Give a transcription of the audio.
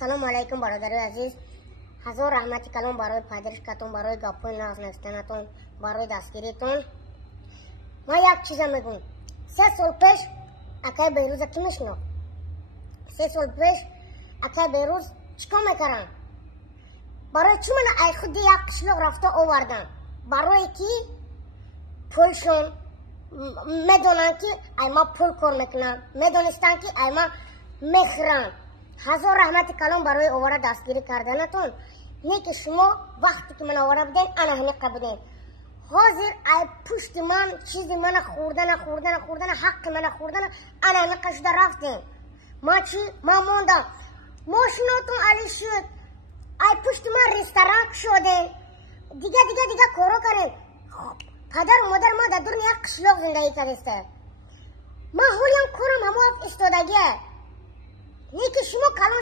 Assalomu alaykum barodaroy aziz. Hazor rahmati kalom baroy padirishkatun, baroy gapoy naznaftanatun, baroy dastgiritun. Ma yak chiza megum. 3 sol pesh akay Behruz ki mishno. 3 sol pesh akay Behruz chikar mekaran. Baroy chi mana ay khudi yak qishloq rafta ovardan. Baroy ki pulshon میدونن که ایما پول کار میکنن، میدونستن که ایما میخرن. هزار رحمت کلام برای اواره دستگیری کردنتون. نه که شما وقتی که من اواره بدین انا هنقه بدین. حاضر ای پشت من چیزی من خوردن حق من خوردن انا هنقه شده رفتین. ما چی؟ ما موندم ماشیناتون علی شد، ای پشت من رستوران شدین. دیگه کارو کنین. پدر و مادر ما در دنیا قشلاق زندگی کرده. ما هولیم کورم همه افتادگیه. نه که شما کلان